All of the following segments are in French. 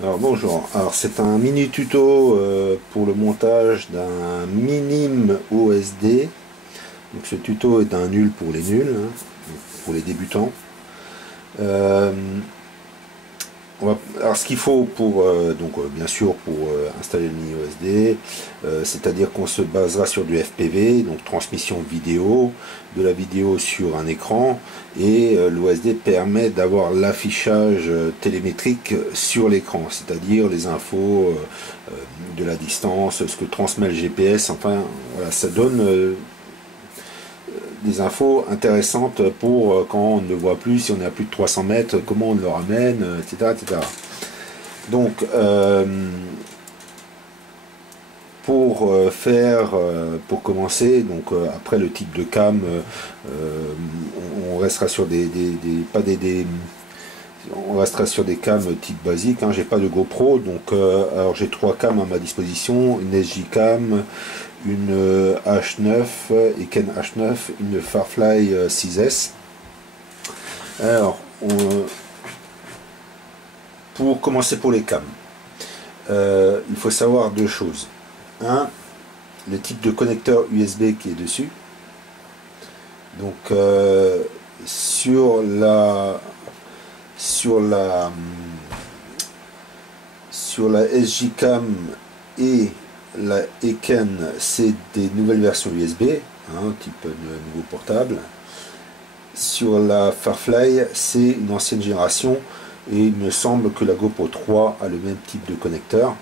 Alors bonjour, alors c'est un mini tuto pour le montage d'un minime OSD. Donc ce tuto est un nul pour les nuls, hein, pour les débutants. Euh, alors ce qu'il faut pour bien sûr pour installer le mini OSD, c'est-à-dire qu'on se basera sur du FPV, donc transmission vidéo, de la vidéo sur un écran, et l'OSD permet d'avoir l'affichage télémétrique sur l'écran, c'est-à-dire les infos de la distance, ce que transmet le GPS, enfin voilà, ça donne des infos intéressantes pour quand on ne le voit plus, si on est à plus de 300 mètres, comment on le ramène, etc. etc. Donc, pour commencer, donc après le type de cam, on restera sur on restera sur des cams type basique. Hein. J'ai pas de GoPro, donc alors j'ai 3 cams à ma disposition, une SJ Cam, une H9, Eken H9, une Firefly 6S. Alors, pour commencer pour les cams, il faut savoir deux choses. Un, le type de connecteur USB qui est dessus. Donc sur la SJ Cam et la Eken, c'est des nouvelles versions USB, hein, type nouveau portable. Sur la Firefly, c'est une ancienne génération et il me semble que la GoPro 3 a le même type de connecteur.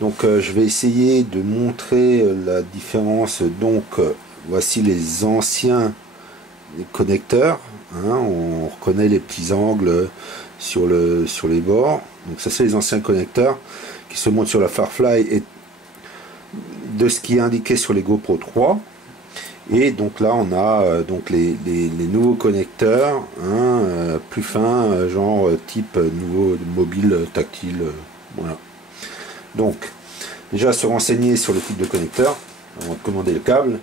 Donc je vais essayer de montrer la différence. Donc voici les anciens connecteurs, hein, on reconnaît les petits angles sur les bords. Donc ça, c'est les anciens connecteurs qui se montrent sur la Firefly et de ce qui est indiqué sur les GoPro 3. Et donc là on a donc les nouveaux connecteurs, hein, plus fins, genre type nouveau mobile tactile, voilà. Donc déjà se renseigner sur le type de connecteur avant de commander le câble.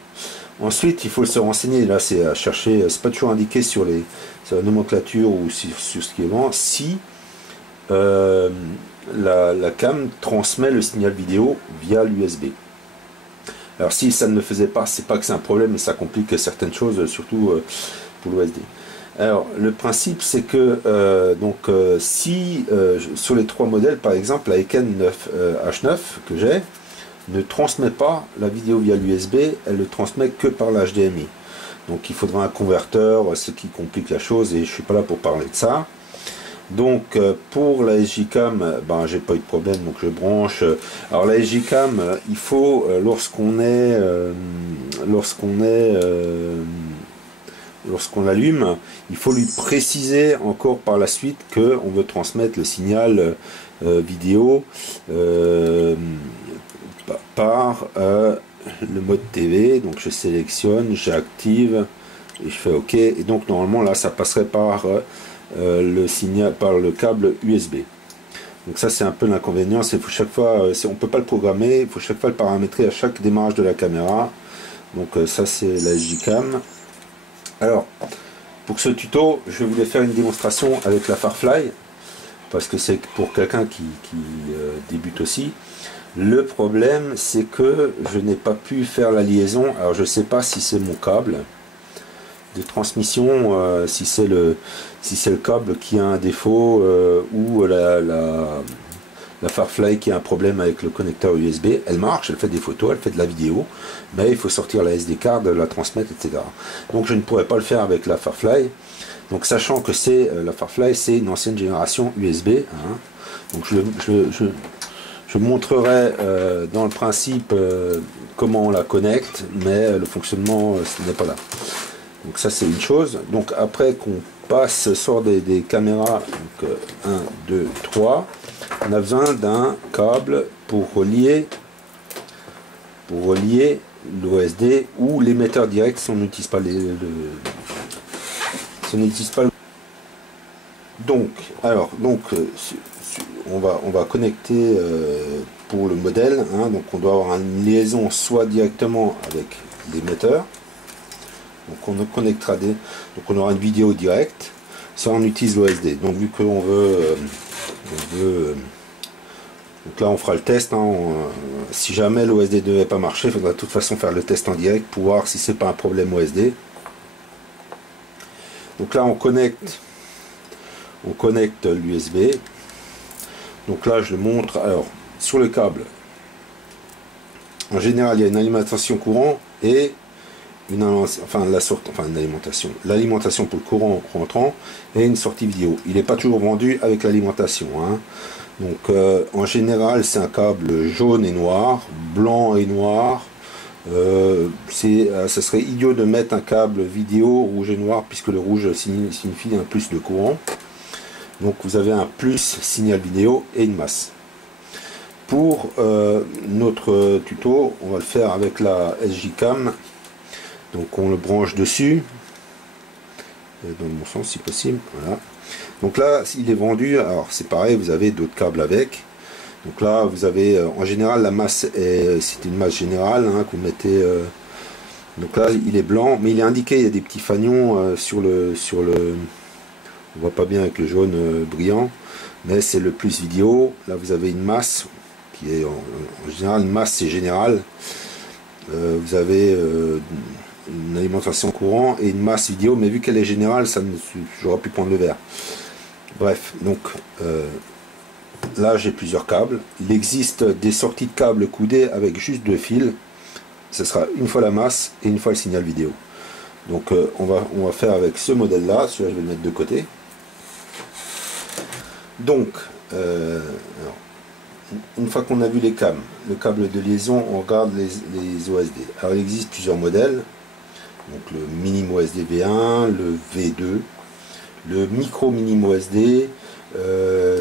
Ensuite il faut se renseigner, là c'est à chercher, c'est pas toujours indiqué sur la nomenclature ou sur ce qui est vraiment, si la cam transmet le signal vidéo via l'USB. Alors si ça ne le faisait pas, c'est pas que c'est un problème, mais ça complique certaines choses, surtout pour l'OSD. Alors le principe c'est que si sur les 3 modèles, par exemple la Eken H9 que j'ai ne transmet pas la vidéo via l'USB, elle le transmet que par l'HDMI. Donc il faudra un converteur, ce qui complique la chose, et je suis pas là pour parler de ça. Donc pour la SJ Cam, ben, j'ai pas eu de problème, donc je branche. Alors la SJ Cam, il faut lorsqu'on l'allume, il faut lui préciser encore par la suite qu'on veut transmettre le signal vidéo par le mode TV. Donc je sélectionne, j'active et je fais OK. Et donc normalement là ça passerait par le signal, par le câble USB. Donc ça c'est un peu l'inconvénient, c'est faut chaque fois, on peut pas le programmer, il faut chaque fois le paramétrer à chaque démarrage de la caméra. Donc ça c'est la SJ Cam. Alors pour ce tuto je voulais faire une démonstration avec la Firefly parce que c'est pour quelqu'un qui débute aussi. Le problème c'est que je n'ai pas pu faire la liaison. Alors je sais pas si c'est mon câble de transmission, si c'est le câble qui a un défaut ou la Firefly qui a un problème avec le connecteur USB. Elle marche, elle fait des photos, elle fait de la vidéo, mais il faut sortir la SD card, la transmettre, etc. Donc je ne pourrais pas le faire avec la Firefly. Donc sachant que c'est la Firefly, c'est une ancienne génération USB, hein. Donc je montrerai dans le principe comment on la connecte, mais le fonctionnement ce n'est pas là. Donc ça c'est une chose. Donc après qu'on passe sur des caméras, donc 1, 2, 3, on a besoin d'un câble pour relier l'OSD ou l'émetteur direct si on n'utilise pas donc on va connecter pour le modèle, hein, donc on doit avoir une liaison soit directement avec l'émetteur. Donc on connectera donc on aura une vidéo directe, soit on utilise l'OSD. Donc vu qu'on veut Donc là on fera le test, hein, si jamais l'OSD ne devait pas marcher, il faudra de toute façon faire le test en direct pour voir si c'est pas un problème OSD. Donc là on connecte l'USB. Donc là je le montre. Alors sur le câble, en général il y a une alimentation courant et l'alimentation pour le courant rentrant et une sortie vidéo. Il n'est pas toujours vendu avec l'alimentation, hein. Donc en général c'est un câble jaune et noir, blanc et noir. Ce serait idiot de mettre un câble vidéo rouge et noir puisque le rouge signifie un plus de courant. Donc vous avez un plus signal vidéo et une masse. Pour notre tuto, on va le faire avec la SJ-Cam. Donc on le branche dessus, dans le bon sens si possible, voilà. Donc là il est vendu, alors c'est pareil, vous avez d'autres câbles avec. Donc là vous avez, en général la masse c'est une masse générale, hein, que vous mettez, donc là il est blanc, mais il est indiqué, il y a des petits fanions sur le, on voit pas bien avec le jaune brillant, mais c'est le plus vidéo. Là vous avez une masse, qui est en général, une masse c'est général, vous avez une alimentation courant et une masse vidéo, mais vu qu'elle est générale, j'aurais pu prendre le vert. Bref, donc là j'ai plusieurs câbles. Il existe des sorties de câbles coudées avec juste 2 fils. Ce sera une fois la masse et une fois le signal vidéo. Donc on va faire avec ce modèle là. Celui-là je vais le mettre de côté. Donc alors, une fois qu'on a vu les câbles, le câble de liaison, on regarde les OSD. Alors il existe plusieurs modèles. Donc le minime OSD V1, le V2, le micro minime OSD,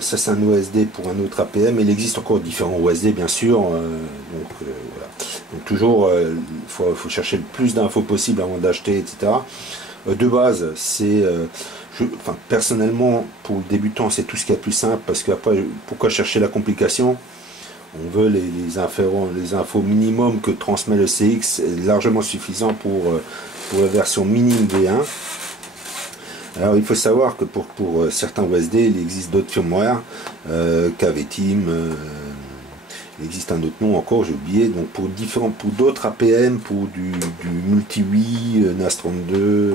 ça c'est un OSD pour un autre APM. Il existe encore différents OSD bien sûr, voilà. Donc toujours il faut chercher le plus d'infos possible avant d'acheter, etc. De base c'est, personnellement pour le débutant c'est tout ce qui est plus simple, parce qu'après pourquoi chercher la complication? On veut les infos minimum que transmet le CX, est largement suffisant pour la version minime V1. Alors il faut savoir que pour certains OSD, il existe d'autres firmware, KVTeam, il existe un autre nom encore, j'ai oublié. Donc pour d'autres APM, pour du MultiWii, NAS32,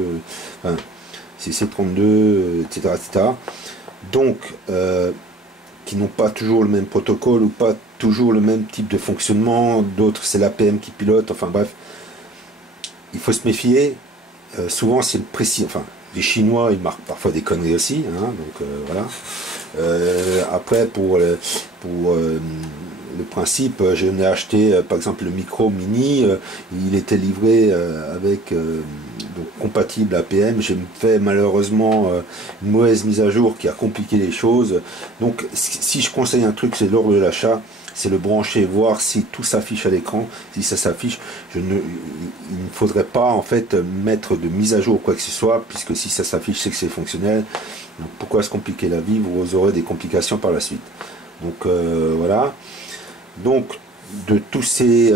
CC32, etc., etc. Donc qui n'ont pas toujours le même protocole ou pas toujours le même type de fonctionnement. D'autres c'est l'APM qui pilote, enfin bref. Il faut se méfier, souvent c'est le précis, enfin les Chinois ils marquent parfois des conneries aussi, hein, donc voilà. Après pour le principe, je n'ai acheté par exemple le micro mini, il était livré avec donc compatible APM. J'ai fait malheureusement une mauvaise mise à jour qui a compliqué les choses. Donc si je conseille un truc, c'est lors de l'achat, c'est le brancher, voir si tout s'affiche à l'écran. Si ça s'affiche, il ne faudrait pas en fait mettre de mise à jour ou quoi que ce soit, puisque si ça s'affiche, c'est que c'est fonctionnel. Donc pourquoi se compliquer la vie? Vous aurez des complications par la suite. Donc voilà. Donc de tous ces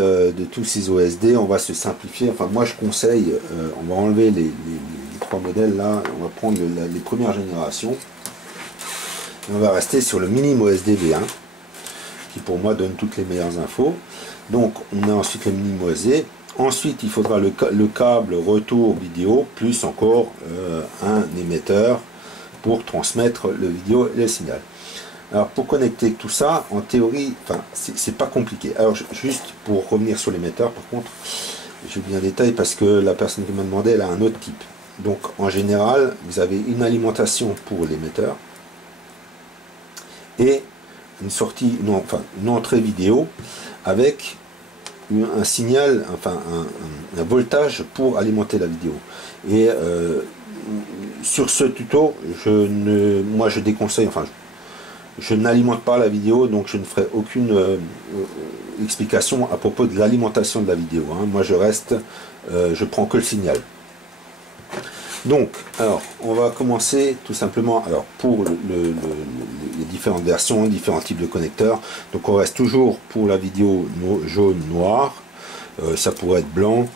OSD, on va se simplifier. Enfin moi je conseille, on va enlever les 3 modèles là, on va prendre les premières générations. Et on va rester sur le minime OSD V1. Qui pour moi donne toutes les meilleures infos. Donc on a ensuite le minime OSD. Ensuite il faudra le câble retour vidéo plus encore un émetteur pour transmettre le vidéo et le signal. Alors pour connecter tout ça, en théorie, enfin c'est pas compliqué. Alors juste pour revenir sur l'émetteur, par contre, j'ai oublié un détail parce que la personne qui m'a demandé, elle a un autre type. Donc en général, vous avez une alimentation pour l'émetteur et une sortie, une entrée vidéo avec un signal, enfin un voltage pour alimenter la vidéo. Et sur ce tuto, moi je déconseille, enfin je n'alimente pas la vidéo, donc je ne ferai aucune explication à propos de l'alimentation de la vidéo, hein. Moi je reste, je prends que le signal. Donc, alors, on va commencer tout simplement, alors pour les différentes versions, différents types de connecteurs. Donc on reste toujours pour la vidéo jaune, noir, ça pourrait être blanc.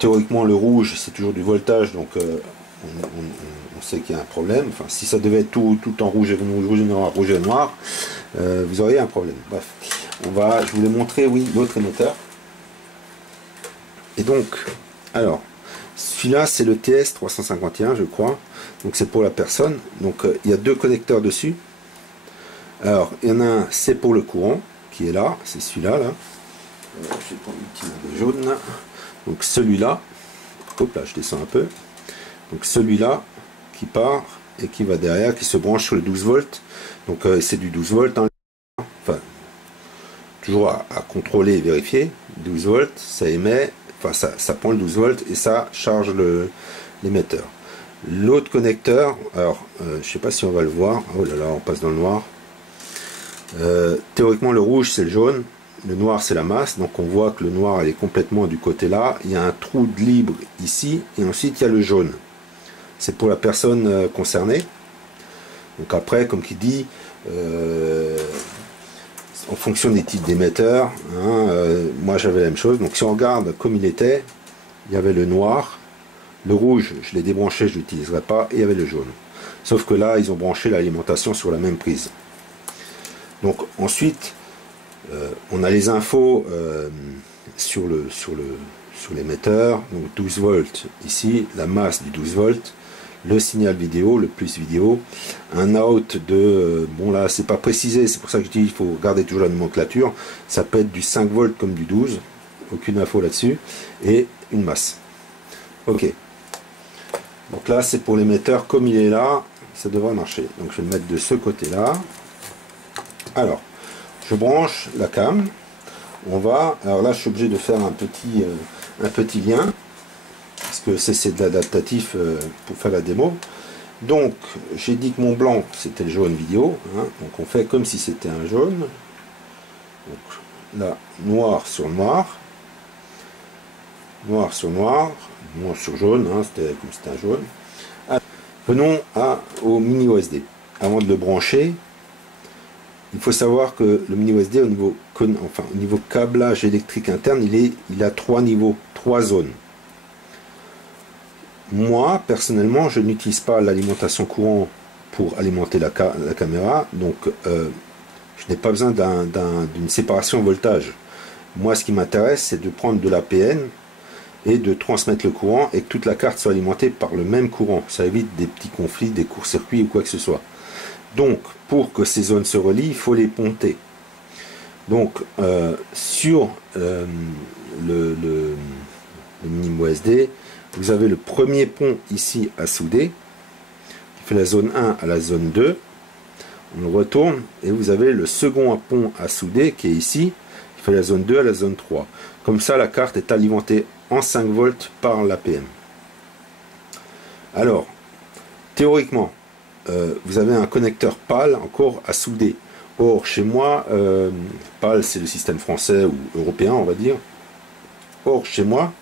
Théoriquement le rouge c'est toujours du voltage, donc on on sait qu'il y a un problème. Enfin, si ça devait être tout en rouge et noir, vous auriez un problème. Bref, je voulais montrer, oui, l'autre émetteur. Et donc, alors, celui-là, c'est le TS351, je crois. Donc, c'est pour la personne. Donc, il y a deux connecteurs dessus. Alors, il y en a un, c'est pour le courant, qui est là. C'est celui-là, là. Je vais prendre le petit jaune. Donc, celui-là. Hop là, je descends un peu. Donc, celui-là, qui part et qui va derrière, qui se branche sur le 12 volts. Donc, c'est du 12 volts. Hein. Enfin, toujours à contrôler et vérifier. 12 volts, ça émet. Enfin, ça prend le 12 volts et ça charge l'émetteur. L'autre connecteur, alors je sais pas si on va le voir. Oh là là, on passe dans le noir. Théoriquement, le rouge c'est le jaune, le noir c'est la masse. Donc on voit que le noir est complètement du côté là. Il y a un trou de libre ici et ensuite il y a le jaune. C'est pour la personne concernée. Donc après, comme qui dit, en fonction des types d'émetteurs, hein, moi j'avais la même chose. Donc si on regarde comme il était, il y avait le noir, le rouge, je l'ai débranché, je ne l'utiliserai pas, et il y avait le jaune. Sauf que là, ils ont branché l'alimentation sur la même prise. Donc ensuite, on a les infos sur l'émetteur, donc 12 volts ici, la masse du 12 volts, le signal vidéo, le plus vidéo, un out de, bon là c'est pas précisé, c'est pour ça que je dis il faut garder toujours la nomenclature, ça peut être du 5 volts comme du 12, aucune info là-dessus, et une masse. Ok, donc là c'est pour l'émetteur, comme il est là, ça devrait marcher. Donc je vais le mettre de ce côté là. Alors, je branche la cam, alors là je suis obligé de faire un petit lien, parce que c'est de l'adaptatif pour faire la démo. Donc j'ai dit que mon blanc c'était le jaune vidéo, hein, donc on fait comme si c'était un jaune. Donc là, noir sur noir, noir sur noir, noir sur jaune, hein, c'était comme c'était un jaune. Alors, venons au mini OSD. Avant de le brancher, il faut savoir que le mini OSD au niveau câblage électrique interne, il a 3 niveaux, 3 zones. Moi, personnellement, je n'utilise pas l'alimentation courant pour alimenter la caméra, donc je n'ai pas besoin d'une séparation voltage. Moi, ce qui m'intéresse, c'est de prendre de l'APN et de transmettre le courant et que toute la carte soit alimentée par le même courant. Ça évite des petits conflits, des courts-circuits ou quoi que ce soit. Donc, pour que ces zones se relient, il faut les ponter. Donc, sur le mini OSD, vous avez le premier pont ici à souder, qui fait la zone 1 à la zone 2. On le retourne et vous avez le second pont à souder qui est ici, qui fait la zone 2 à la zone 3. Comme ça, la carte est alimentée en 5 volts par l'APM. Alors, théoriquement, vous avez un connecteur PAL encore à souder. Or, chez moi, PAL c'est le système français ou européen, on va dire. Or, chez moi,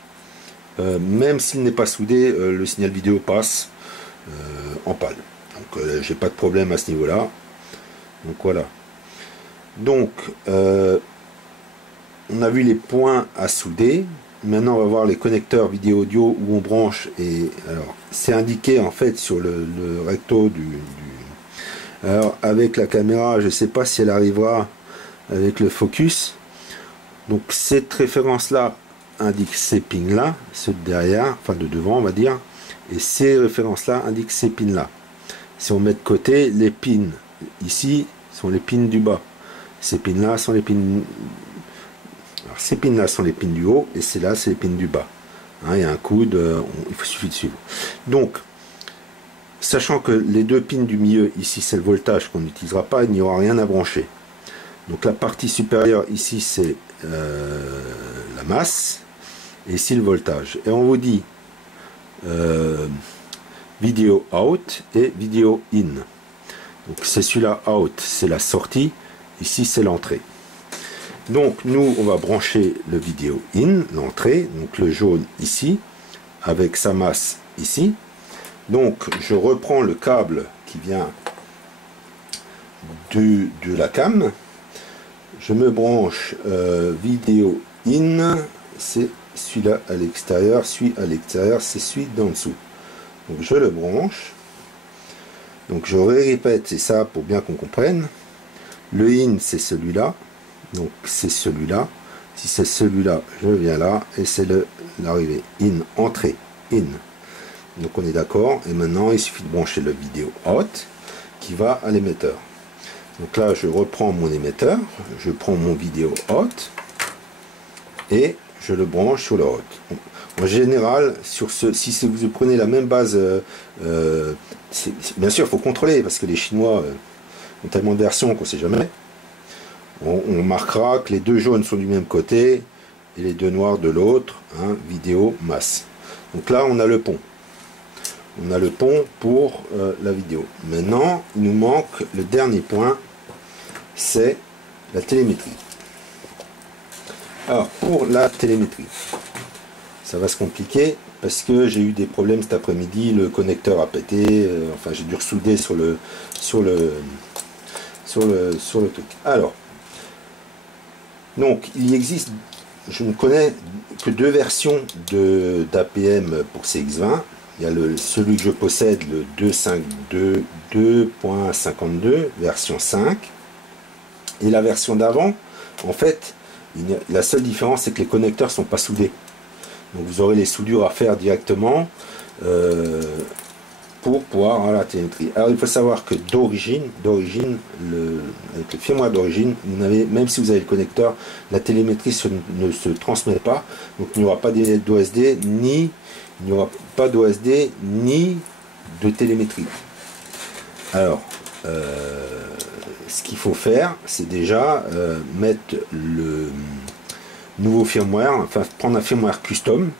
même s'il n'est pas soudé, le signal vidéo passe en PAL. Donc, j'ai pas de problème à ce niveau-là. Donc voilà. Donc, on a vu les points à souder. Maintenant, on va voir les connecteurs vidéo-audio où on branche. Et alors, c'est indiqué en fait sur le recto Alors, avec la caméra, je ne sais pas si elle arrivera avec le focus. Donc, cette référence-là indique ces pins-là, ceux de derrière, enfin de devant, on va dire. Et ces références-là indiquent ces pins-là. Si on met de côté, les pins ici sont les pins du bas. Ces pins-là sont les pins. Alors, ces pins-là sont les pins du haut et ces-là, c'est les pins du bas. Hein, il y a un coude, il suffit de suivre. Donc, sachant que les deux pins du milieu, ici, c'est le voltage qu'on n'utilisera pas, il n'y aura rien à brancher. Donc, la partie supérieure, ici, c'est la masse et ici, le voltage. Et on vous dit vidéo out et vidéo in. Donc, c'est celui-là out, c'est la sortie. Ici, c'est l'entrée. Donc, nous, on va brancher le vidéo in, l'entrée, donc le jaune ici, avec sa masse ici. Donc, je reprends le câble qui vient de la cam. Je me branche vidéo in, c'est celui-là à l'extérieur, celui à l'extérieur, c'est celui d'en dessous. Donc, je le branche. Donc je répète, c'est ça pour bien qu'on comprenne. Le in, c'est celui-là. Donc c'est celui-là. Si c'est celui-là, je viens là. Et c'est l'arrivée. In, entrée. In. Donc on est d'accord. Et maintenant, il suffit de brancher le vidéo out qui va à l'émetteur. Donc là, je reprends mon émetteur. Je prends mon vidéo out. Et je le branche sur le out. En général, si vous prenez la même base, bien sûr, il faut contrôler, parce que les Chinois ont tellement de versions qu'on ne sait jamais. On marquera que les deux jaunes sont du même côté, et les deux noirs de l'autre, hein, vidéo, masse. Donc là, on a le pont. On a le pont pour la vidéo. Maintenant, il nous manque le dernier point, c'est la télémétrie. Alors, pour la télémétrie, ça va se compliquer parce que j'ai eu des problèmes cet après-midi, le connecteur a pété, enfin j'ai dû ressouder sur le truc. Alors, donc il existe, je ne connais que deux versions d'APM pour CX20. Il y a celui que je possède, le 2.52 version 5, et la version d'avant, en fait, la seule différence c'est que les connecteurs sont pas soudés. Donc vous aurez les soudures à faire directement pour pouvoir avoir la télémétrie. Alors il faut savoir que d'origine, avec le firmware d'origine, même si vous avez le connecteur, la télémétrie ne se transmet pas. Donc il n'y aura pas d'OSD ni de télémétrie. Alors ce qu'il faut faire, c'est déjà mettre le nouveau firmware, enfin prendre un firmware custom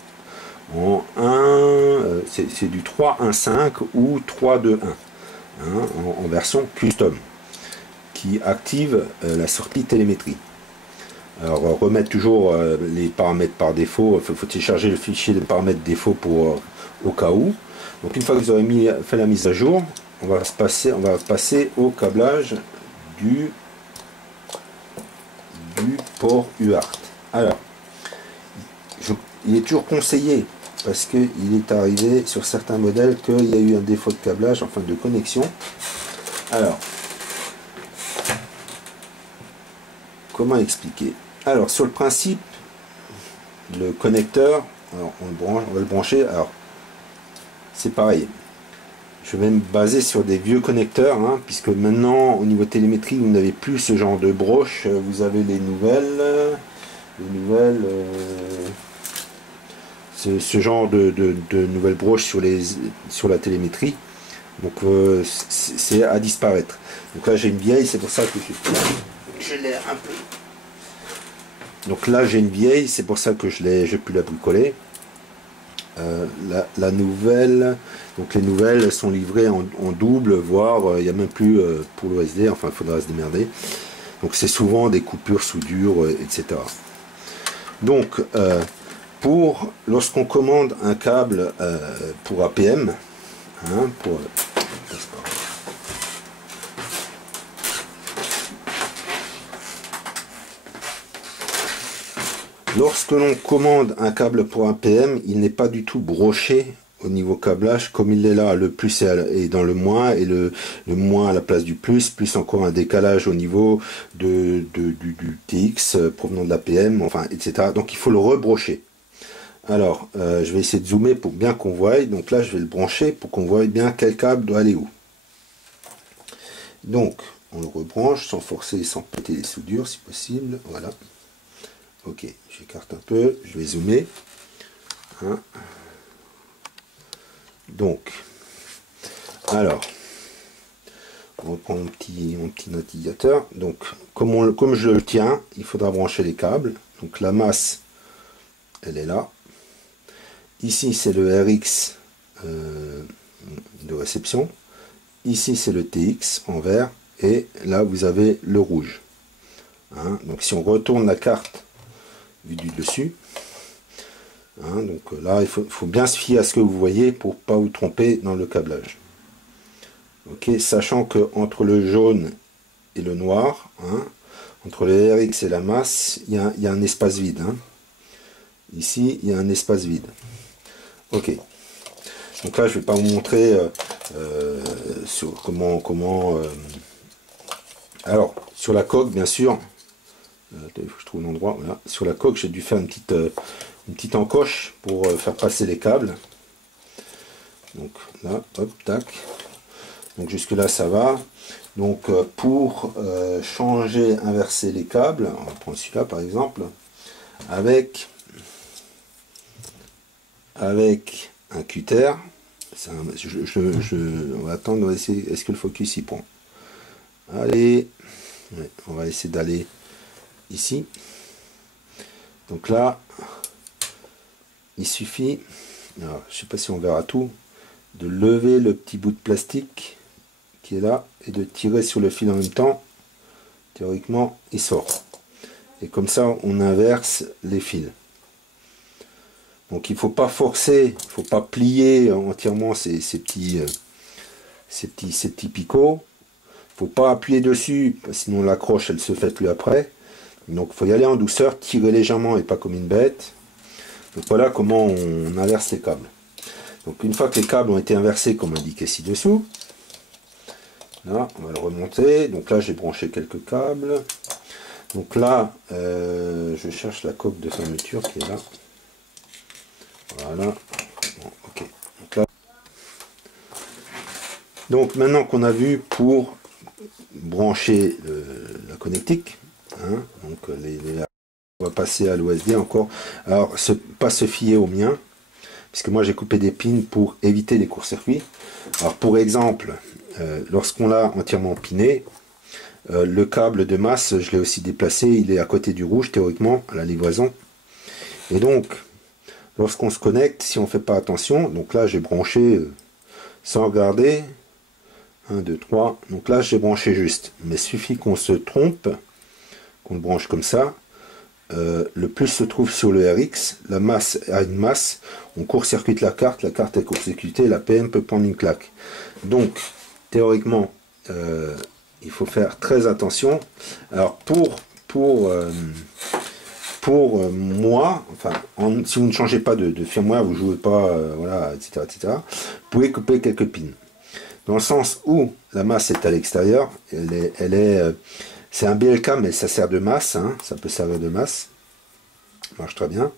en 1, c'est du 3.1.5 ou 3.2.1, hein, en version custom, qui active la sortie télémétrie. Alors remettre toujours les paramètres par défaut, il faut télécharger le fichier de paramètres défaut pour au cas où. Donc une fois que vous aurez fait la mise à jour, on va passer au câblage du port UART. Alors, il est toujours conseillé, parce qu'il est arrivé sur certains modèles qu'il y a eu un défaut de câblage, enfin de connexion. Alors, comment expliquer? Alors, sur le principe, le connecteur, alors on va le brancher. Alors, c'est pareil. Je vais me baser sur des vieux connecteurs, hein, puisque maintenant, au niveau télémétrie, vous n'avez plus ce genre de broche. Vous avez les nouvelles, ce genre de nouvelles broches sur la télémétrie. Donc, c'est à disparaître. Donc là, j'ai une vieille, c'est pour ça que je l'ai un peu. Donc là, j'ai une vieille, c'est pour ça que j'ai pu la bricoler. La nouvelle, donc les nouvelles sont livrées en double, voire il n'y a même plus pour l'OSD, enfin il faudra se démerder. Donc c'est souvent des coupures, soudures, etc. Donc lorsqu'on commande un câble pour APM, hein, lorsque l'on commande un câble pour APM, il n'est pas du tout broché au niveau câblage comme il est là. Le plus est dans le moins et le moins à la place du plus encore un décalage au niveau du TX provenant de l'APM, enfin, etc. Donc il faut le rebrocher. Alors, je vais essayer de zoomer pour bien qu'on voie. Donc là, je vais le brancher pour qu'on voie bien quel câble doit aller où. Donc, on le rebranche sans forcer, sans péter les soudures si possible. Voilà. Ok, j'écarte un peu, je vais zoomer. Hein. Donc, alors, on reprend mon petit notificateur. Donc, comme je le tiens, il faudra brancher les câbles. Donc, la masse, elle est là. Ici, c'est le RX de réception. Ici, c'est le TX en vert. Et là, vous avez le rouge. Hein. Donc, si on retourne la carte vue du dessus, hein, donc là, il faut bien se fier à ce que vous voyez pour pas vous tromper dans le câblage. Ok, sachant que entre le jaune et le noir, hein, entre le RX et la masse, il y a un espace vide. Hein. Ici, il y a un espace vide. Ok. Donc là, je vais pas vous montrer sur alors, sur la coque, bien sûr, il faut que je trouve un endroit, voilà. Sur la coque, j'ai dû faire une petite encoche pour faire passer les câbles. Donc là, hop, tac. Donc jusque là, ça va. Donc pour changer, inverser les câbles, on va prendre celui-là par exemple, avec un cutter. On va attendre, on va essayer. Est-ce que le focus y prend? Allez, ouais, on va essayer d'aller ici. Donc là, il suffit, alors, je sais pas si on verra tout, de lever le petit bout de plastique qui est là et de tirer sur le fil en même temps. Théoriquement, il sort. Et comme ça, on inverse les fils. Donc il ne faut pas forcer, il ne faut pas plier entièrement ces petits picots. Il ne faut pas appuyer dessus, sinon l'accroche elle se fait plus après. Donc il faut y aller en douceur, tirer légèrement et pas comme une bête. Donc voilà comment on inverse les câbles. Donc une fois que les câbles ont été inversés comme indiqué ci-dessous, là on va le remonter. Donc là j'ai branché quelques câbles. Donc là je cherche la coque de fermeture qui est là. Voilà. Bon, ok. Donc maintenant qu'on a vu pour brancher la connectique, hein, donc on va passer à l'OSD encore. Alors pas se fier au mien, puisque moi j'ai coupé des pins pour éviter les courts-circuits. Alors pour exemple, lorsqu'on l'a entièrement piné, le câble de masse, je l'ai aussi déplacé, il est à côté du rouge théoriquement à la livraison. Et donc lorsqu'on se connecte, si on ne fait pas attention, donc là j'ai branché sans regarder, 1, 2, 3, donc là j'ai branché juste, mais il suffit qu'on se trompe, qu'on le branche comme ça, le plus se trouve sur le RX, la masse a une masse, on court-circuite la carte est court-circuitée, la PM peut prendre une claque. Donc théoriquement, il faut faire très attention. Alors pour moi, enfin, si vous ne changez pas de firmware, vous ne jouez pas, voilà, etc., etc., vous pouvez couper quelques pins. Dans le sens où la masse est à l'extérieur, c'est un BLK, mais ça sert de masse, hein, ça peut servir de masse, ça marche très bien.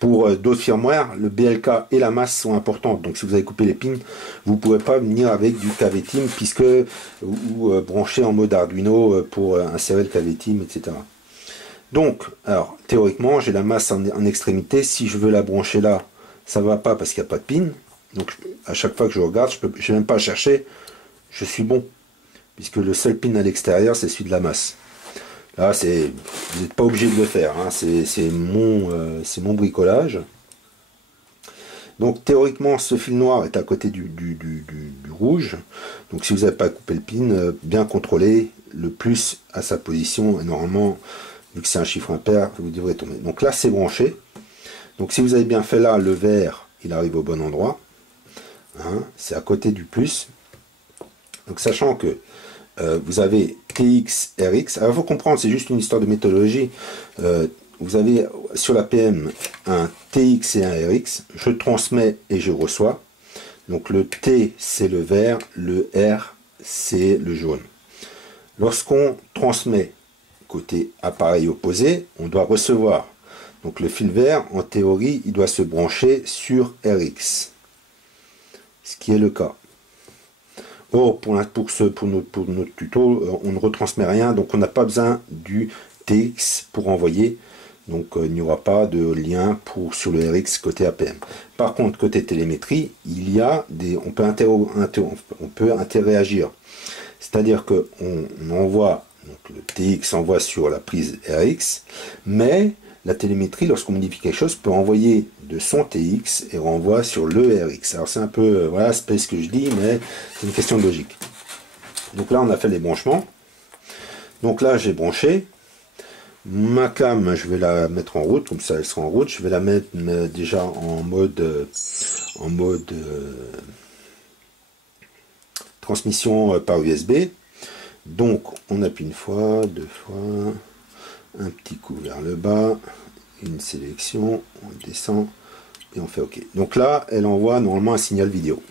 Pour d'autres firmware, le BLK et la masse sont importantes, donc si vous avez coupé les pins, vous ne pouvez pas venir avec du KV-Team, puisque ou brancher en mode Arduino pour insérer le KV-Team, etc. Donc, alors, théoriquement, j'ai la masse en extrémité. Si je veux la brancher là, ça ne va pas parce qu'il n'y a pas de pin. Donc, à chaque fois que je regarde, je n'ai même pas à chercher. Je suis bon. Puisque le seul pin à l'extérieur, c'est celui de la masse. Là, vous n'êtes pas obligé de le faire. Hein. C'est mon bricolage. Donc, théoriquement, ce fil noir est à côté du rouge. Donc, si vous n'avez pas coupé le pin, bien contrôler le plus à sa position. Et normalement, vu que c'est un chiffre impair, vous devrez tomber. Donc là, c'est branché. Donc si vous avez bien fait là, le vert, il arrive au bon endroit. Hein, c'est à côté du plus. Donc sachant que vous avez TX, RX. Alors il faut comprendre, c'est juste une histoire de méthodologie. Vous avez sur la PM un TX et un RX. Je transmets et je reçois. Donc le T, c'est le vert. Le R, c'est le jaune. Lorsqu'on transmet côté appareil opposé, on doit recevoir. Donc le fil vert, en théorie, il doit se brancher sur RX. Ce qui est le cas. Or, pour notre tuto, on ne retransmet rien, donc on n'a pas besoin du TX pour envoyer. Donc il n'y aura pas de lien sur le RX côté APM. Par contre, côté télémétrie, il y a on peut interréagir. C'est-à-dire qu'on envoie, donc le TX envoie sur la prise RX, mais la télémétrie, lorsqu'on modifie quelque chose, peut envoyer de son TX et renvoie sur le RX. Alors c'est un peu, voilà, c'est ce que je dis, mais c'est une question de logique. Donc là, on a fait les branchements. Donc là, j'ai branché. Ma cam, je vais la mettre en route, comme ça elle sera en route. Je vais la mettre déjà en mode transmission par USB. Donc on appuie une fois, deux fois, un petit coup vers le bas, une sélection, on descend, et on fait OK. Donc là, elle envoie normalement un signal vidéo.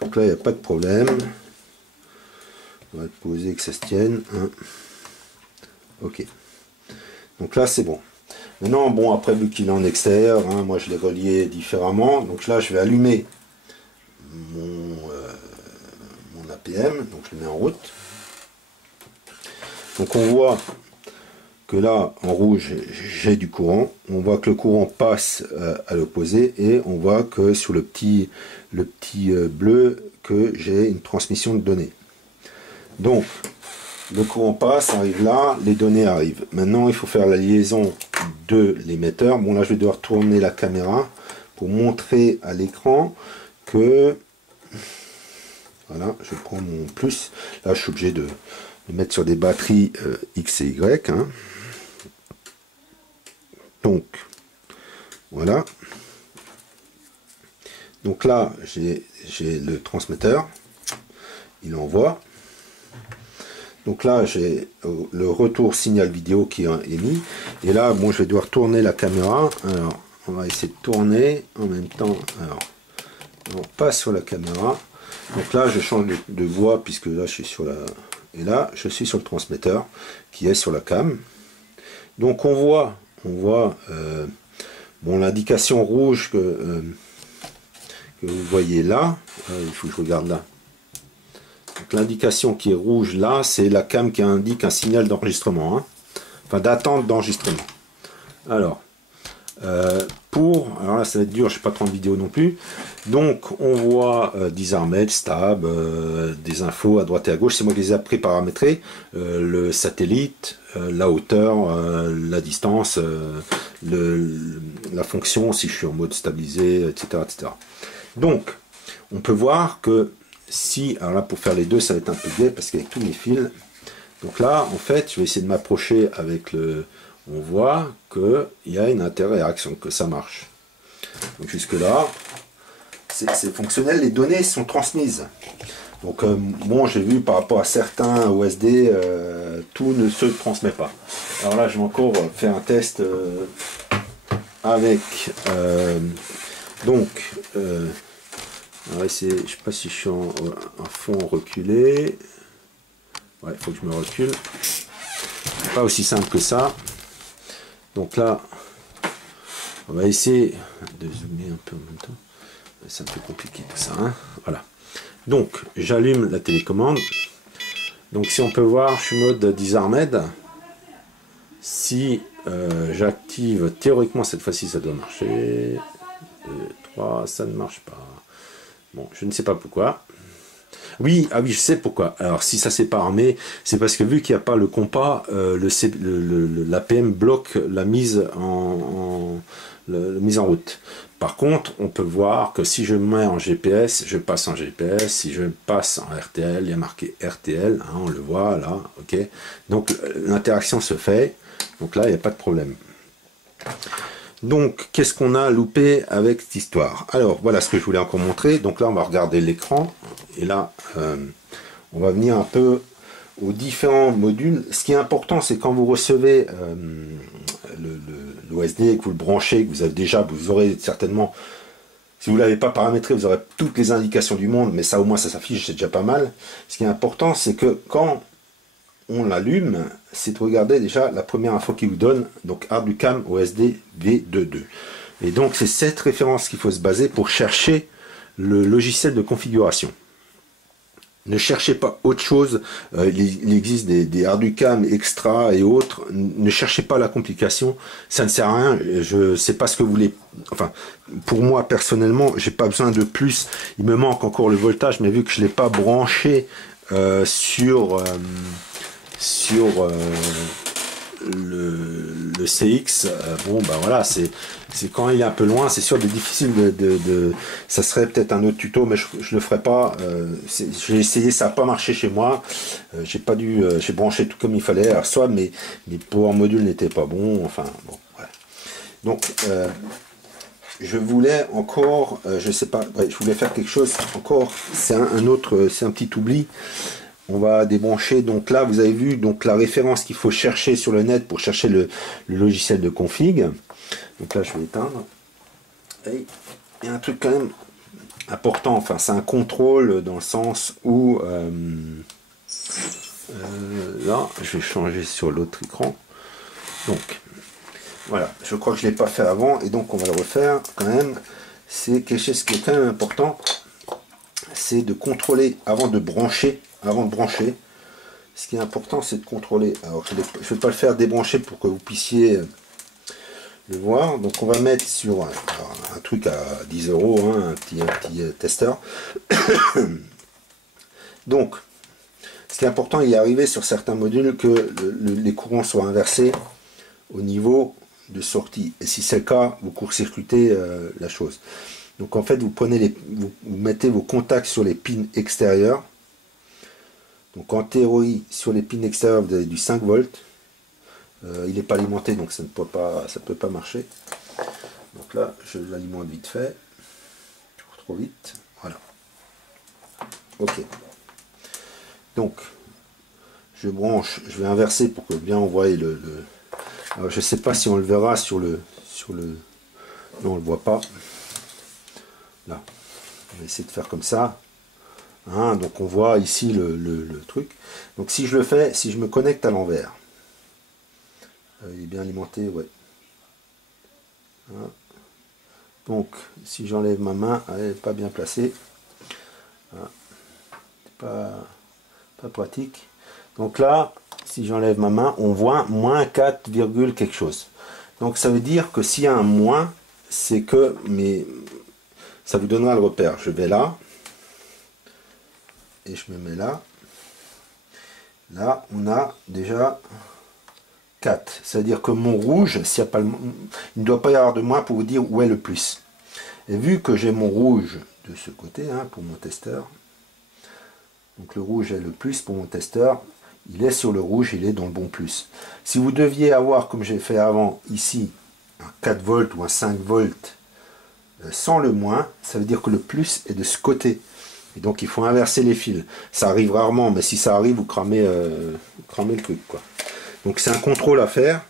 Donc là, il n'y a pas de problème. On va poser que ça se tienne. Hein. OK. Donc là, c'est bon. Maintenant, bon, après, vu qu'il est en extérieur, hein, moi je l'ai relié différemment. Donc là, je vais allumer mon APM. Donc je le mets en route. Donc on voit que là, en rouge, j'ai du courant. On voit que le courant passe à l'opposé. Et on voit que sur le petit bleu, que j'ai une transmission de données. Donc, le courant passe, arrive là, les données arrivent. Maintenant, il faut faire la liaison de l'émetteur. Bon, là, je vais devoir tourner la caméra pour montrer à l'écran que... Voilà, je prends mon plus. Là, je suis obligé de mettre sur des batteries X et Y. Hein. Donc, voilà. Donc là, j'ai le transmetteur. Il envoie. Donc là, j'ai le retour signal vidéo qui est émis. Et là, bon, je vais devoir tourner la caméra. Alors, on va essayer de tourner en même temps. Alors, on passe sur la caméra. Donc là, je change de voie puisque là, je suis sur la... Et là, je suis sur le transmetteur qui est sur la cam. Donc on voit bon, l'indication rouge que vous voyez là. Il faut que je regarde là. L'indication qui est rouge là, c'est la cam qui indique un signal d'enregistrement, hein. Enfin d'attente d'enregistrement. Alors, alors là ça va être dur, je n'ai pas 30 vidéos non plus. Donc on voit Disarmed, Stab, des infos à droite et à gauche, c'est moi qui les ai pré-paramétrés, le satellite, la hauteur, la distance, la fonction si je suis en mode stabilisé, etc., etc. Donc on peut voir que si, alors là pour faire les deux ça va être un peu gai parce qu'avec tous mes fils, donc là en fait je vais essayer de m'approcher avec le, on voit qu'il y a une interréaction, que ça marche. Donc jusque là c'est fonctionnel, les données sont transmises. Donc bon, j'ai vu par rapport à certains OSD, tout ne se transmet pas. Alors là je vais encore faire un test avec donc alors je ne sais pas si je suis en fond reculé. Ouais, il faut que je me recule. Pas aussi simple que ça. Donc là, on va essayer de zoomer un peu en même temps. C'est un peu compliqué tout ça. Hein, voilà. Donc, j'allume la télécommande. Donc, si on peut voir, je suis mode Disarmed. Si j'active, théoriquement, cette fois-ci, ça doit marcher. 2, 3, ça ne marche pas. Bon, je ne sais pas pourquoi. Oui, ah oui, je sais pourquoi. Alors, si ça s'est pas armé, c'est parce que vu qu'il n'y a pas le compas, l'APM bloque la mise en route. Par contre, on peut voir que si je mets en GPS, je passe en GPS. Si je passe en RTL, il y a marqué RTL, hein, on le voit là, ok. Donc, l'interaction se fait. Donc là, il n'y a pas de problème. Donc, qu'est-ce qu'on a loupé avec cette histoire? Alors, voilà ce que je voulais encore montrer. Donc là, on va regarder l'écran. Et là, on va venir un peu aux différents modules. Ce qui est important, c'est quand vous recevez l'OSD, que vous le branchez, que vous avez déjà, vous aurez certainement, si vous ne l'avez pas paramétré, vous aurez toutes les indications du monde, mais ça au moins ça s'affiche, c'est déjà pas mal. Ce qui est important, c'est que quand on l'allume, c'est de regarder déjà la première info qu'il vous donne, donc ArduCam OSD V22. Et donc c'est cette référence qu'il faut se baser pour chercher le logiciel de configuration. Ne cherchez pas autre chose, il existe des ArduCam extra et autres, ne cherchez pas la complication, ça ne sert à rien, je ne sais pas ce que vous voulez, enfin, pour moi personnellement, j'ai pas besoin de plus, il me manque encore le voltage, mais vu que je ne l'ai pas branché sur le CX, bon ben voilà, c'est quand il est un peu loin, c'est sûr, c'est difficile ça serait peut-être un autre tuto, mais je le ferai pas. J'ai essayé, ça n'a pas marché chez moi. J'ai branché tout comme il fallait. Alors soit mes power modules n'étaient pas bons, enfin bon. Ouais. Donc je voulais encore, je sais pas, ouais, je voulais faire quelque chose encore. C'est c'est un petit oubli. On va débrancher, donc là vous avez vu donc la référence qu'il faut chercher sur le net pour chercher le logiciel de config. Donc là je vais éteindre. Et il y a un truc quand même important, enfin c'est un contrôle dans le sens où là je vais changer sur l'autre écran. Donc voilà, je crois que je ne l'ai pas fait avant et donc on va le refaire quand même. C'est quelque chose qui est quand même important, c'est de contrôler avant de brancher. Ce qui est important, c'est de contrôler. Alors je ne vais pas le faire débrancher pour que vous puissiez le voir. Donc on va mettre sur un truc à 10 €, hein, un petit testeur. Donc ce qui est important, il est arrivé sur certains modules que les courants soient inversés au niveau de sortie. Et si c'est le cas, vous court-circuitez la chose. Donc en fait, vous prenez vous mettez vos contacts sur les pins extérieurs. Donc en théorie, sur les pins extérieurs, vous avez du 5 volts. Il n'est pas alimenté, donc ça ne peut pas marcher. Donc là, je l'alimente vite fait. Trop vite. Voilà. Ok. Donc, je branche, je vais inverser pour que bien on voie Alors, je ne sais pas si on le verra sur le... Non, on ne le voit pas. Là. On va essayer de faire comme ça. Hein, donc on voit ici le truc. Donc si je le fais, si je me connecte à l'envers, il est bien alimenté, ouais. Hein. Donc si j'enlève ma main, elle n'est pas bien placée. Hein. C'est pas pratique. Donc là, si j'enlève ma main, on voit moins 4, quelque chose. Donc ça veut dire que s'il y a un moins, c'est que ça vous donnera le repère. Je vais là. Et je me mets là. Là, on a déjà 4. C'est-à-dire que mon rouge, s'il y a pas il ne doit pas y avoir de moins pour vous dire où est le plus. Et vu que j'ai mon rouge de ce côté, hein, pour mon testeur, donc le rouge est le plus pour mon testeur, il est sur le rouge, il est dans le bon plus. Si vous deviez avoir, comme j'ai fait avant, ici, un 4 volts ou un 5 volts sans le moins, ça veut dire que le plus est de ce côté. Et donc il faut inverser les fils. Ça arrive rarement, mais si ça arrive, vous cramez le truc, quoi. Donc c'est un contrôle à faire.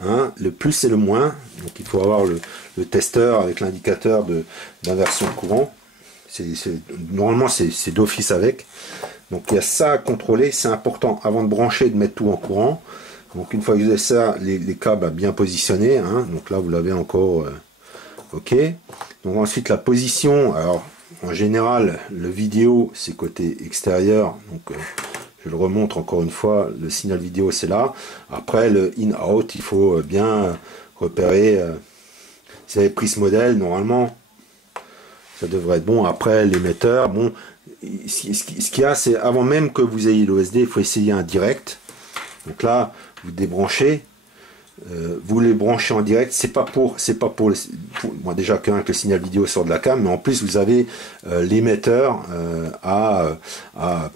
Hein, le plus et le moins. Donc il faut avoir le testeur avec l'indicateur d'inversion de courant. Normalement c'est d'office avec. Donc il y a ça à contrôler. C'est important avant de brancher, de mettre tout en courant. Donc une fois que vous avez ça, les câbles bien positionnés. Hein, donc là vous l'avez encore. Ok. Donc ensuite la position. Alors en général, le vidéo, c'est côté extérieur, donc je le remontre encore une fois, le signal vidéo c'est là. Après le in-out, il faut bien repérer. Si vous avez pris ce modèle, normalement, ça devrait être bon. Après l'émetteur, bon, ce qu'il y a, c'est avant même que vous ayez l'OSD, il faut essayer un direct. Donc là, vous débranchez. Vous les branchez en direct, c'est pas pour moi déjà que le signal vidéo sort de la cam, mais en plus vous avez l'émetteur à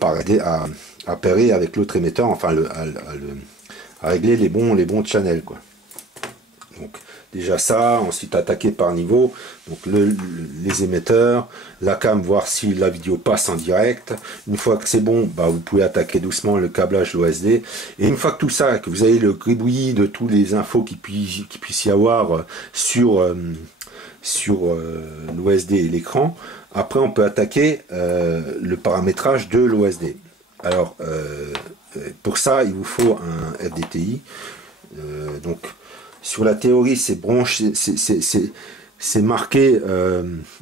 pairer avec l'autre émetteur, enfin à régler les bons channels, quoi. Donc déjà ça, ensuite attaquer par niveau, donc les émetteurs, la cam, voir si la vidéo passe en direct. Une fois que c'est bon, bah, vous pouvez attaquer doucement le câblage OSD. Et une fois que tout ça, que vous avez le gribouillis de tous les infos qui puisse y avoir sur l'OSD et l'écran, après on peut attaquer le paramétrage de l'OSD. Alors pour ça, il vous faut un FDTI. Donc sur la théorie, c'est branché, c'est marqué.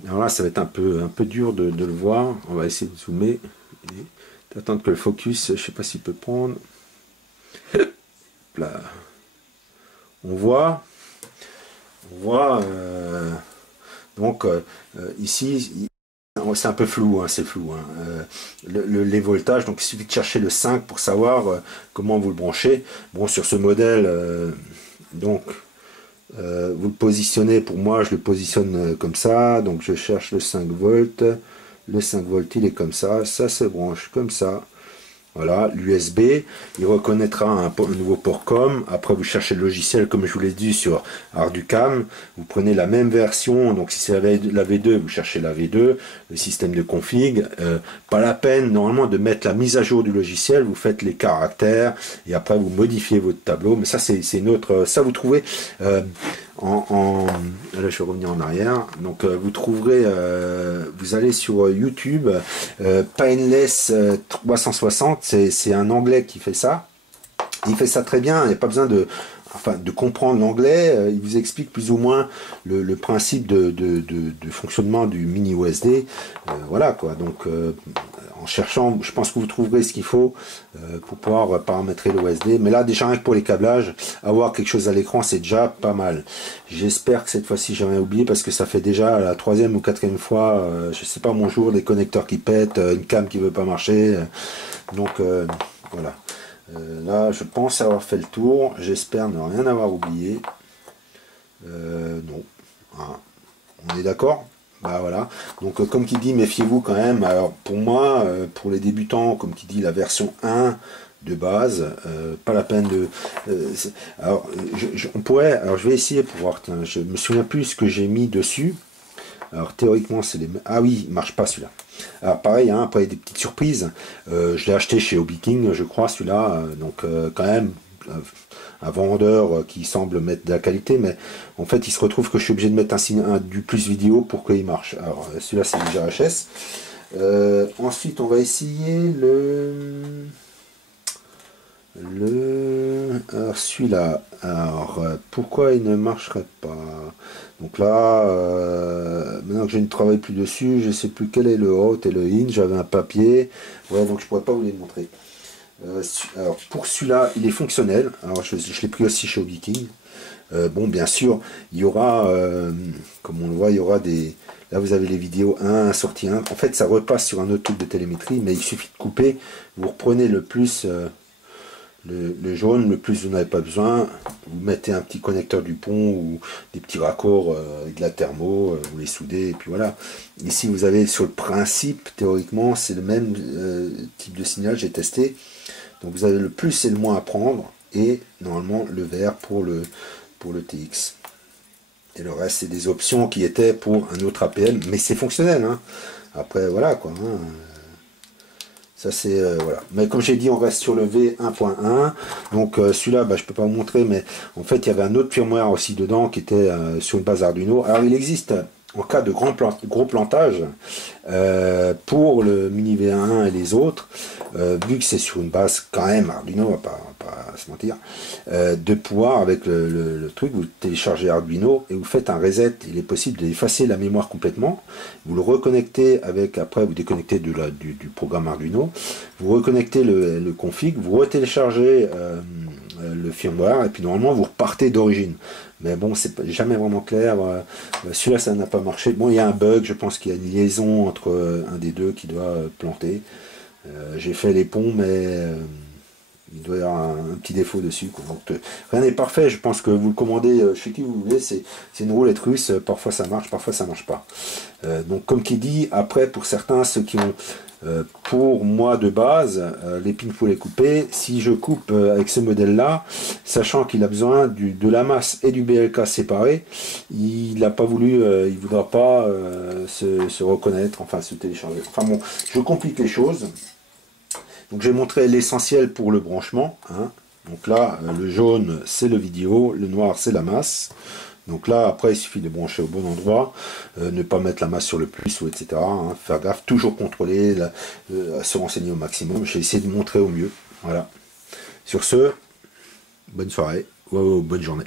Alors là, ça va être un peu dur de le voir. On va essayer de zoomer. Attendre que le focus, je sais pas s'il peut prendre. Là, on voit. Donc ici, c'est un peu flou, hein, c'est flou. Hein. Les voltages, donc il suffit de chercher le 5 pour savoir comment vous le branchez. Bon, sur ce modèle. Donc vous le positionnez, pour moi je le positionne comme ça, donc je cherche le 5 volts, le 5 volts il est comme ça se branche comme ça, voilà, l'USB, il reconnaîtra un nouveau port COM, après vous cherchez le logiciel comme je vous l'ai dit sur Arducam, vous prenez la même version, donc si c'est la V2, vous cherchez la V2, le système de config, pas la peine normalement de mettre la mise à jour du logiciel, vous faites les caractères, et après vous modifiez votre tableau, mais ça c'est une autre, ça vous trouvez, Là, je vais revenir en arrière. Donc, vous trouverez, vous allez sur YouTube, Painless 360, c'est un Anglais qui fait ça. Il fait ça très bien, il n'y a pas besoin de comprendre l'anglais, il vous explique plus ou moins le principe de fonctionnement du mini USB. Voilà quoi, donc en cherchant, je pense que vous trouverez ce qu'il faut pour pouvoir paramétrer le USB. Mais là, déjà, rien que pour les câblages, avoir quelque chose à l'écran, c'est déjà pas mal. J'espère que cette fois-ci, j'ai rien oublié, parce que ça fait déjà la 3e ou 4e fois, je sais pas, mon jour, des connecteurs qui pètent, une cam qui veut pas marcher. Donc, voilà. Là, je pense avoir fait le tour. J'espère ne rien avoir oublié. Non. Ah. On est d'accord? Bah voilà. Donc, comme qui dit, méfiez-vous quand même. Alors, pour moi, pour les débutants, comme qui dit, la version 1 de base, pas la peine de... alors, on pourrait... Alors, je vais essayer pour voir. Tiens, je me souviens plus ce que j'ai mis dessus. Alors théoriquement c'est les... Ah oui, il marche pas celui-là. Alors pareil, hein, après des petites surprises. Je l'ai acheté chez Hobby King, je crois, celui-là. Donc quand même, un vendeur qui semble mettre de la qualité, mais en fait il se retrouve que je suis obligé de mettre du plus vidéo pour qu'il marche. Alors celui-là c'est du GRHS. Ensuite on va essayer alors celui-là, alors pourquoi il ne marcherait pas? Donc là, maintenant que je ne travaille plus dessus, je ne sais plus quel est le out et le in, j'avais un papier, ouais, donc je ne pourrais pas vous les montrer. Alors pour celui-là, il est fonctionnel, alors je l'ai pris aussi chez Hobby King. Bon, bien sûr, il y aura, comme on le voit, il y aura des... Là, vous avez les vidéos 1, sortie 1. En fait, ça repasse sur un autre truc de télémétrie, mais il suffit de couper. Vous reprenez le plus... le jaune, le plus vous n'avez pas besoin, vous mettez un petit connecteur du pont ou des petits raccords avec de la thermo, vous les soudez et puis voilà. Ici vous avez sur le principe, théoriquement c'est le même type de signal, j'ai testé. Donc vous avez le plus et le moins à prendre et normalement le vert pour le TX. Et le reste c'est des options qui étaient pour un autre APL, mais c'est fonctionnel. Hein. Après voilà quoi. Hein. Ça c'est voilà. Mais comme j'ai dit, on reste sur le V1.1. Donc celui-là, bah, je peux pas vous montrer, mais en fait il y avait un autre firmware aussi dedans qui était sur une base Arduino. Alors il existe en cas de gros plantage pour le mini V1 et les autres, vu que c'est sur une base quand même Arduino, on va pas se mentir, de pouvoir avec le truc, vous téléchargez Arduino et vous faites un reset. Il est possible d'effacer la mémoire complètement, vous le reconnectez avec, après vous déconnectez du programme Arduino, vous reconnectez le config, vous retéléchargez le firmware et puis normalement vous repartez d'origine. Mais bon, c'est jamais vraiment clair. Celui-là, ça n'a pas marché. Bon, il y a un bug, je pense qu'il y a une liaison entre un des deux qui doit planter. J'ai fait les ponts, mais il doit y avoir un petit défaut dessus. Quoi. Donc, rien n'est parfait. Je pense que vous le commandez chez qui vous voulez. C'est une roulette russe. Parfois ça marche, parfois ça marche pas. Donc, comme qui dit, après, pour certains, ceux qui ont... pour moi de base, les pins faut les couper. Si je coupe avec ce modèle là, sachant qu'il a besoin de la masse et du BLK séparés, il n'a pas voulu, il voudra pas se reconnaître, enfin se télécharger. Enfin bon, je complique les choses. Donc j'ai montré l'essentiel pour le branchement. Hein. Donc là, le jaune c'est le vidéo, le noir c'est la masse. Donc là, après, il suffit de brancher au bon endroit, ne pas mettre la masse sur le plus, ou etc. Hein, faire gaffe, toujours contrôler, se renseigner au maximum. J'ai essayé de montrer au mieux. Voilà. Sur ce, bonne soirée, ou bonne journée.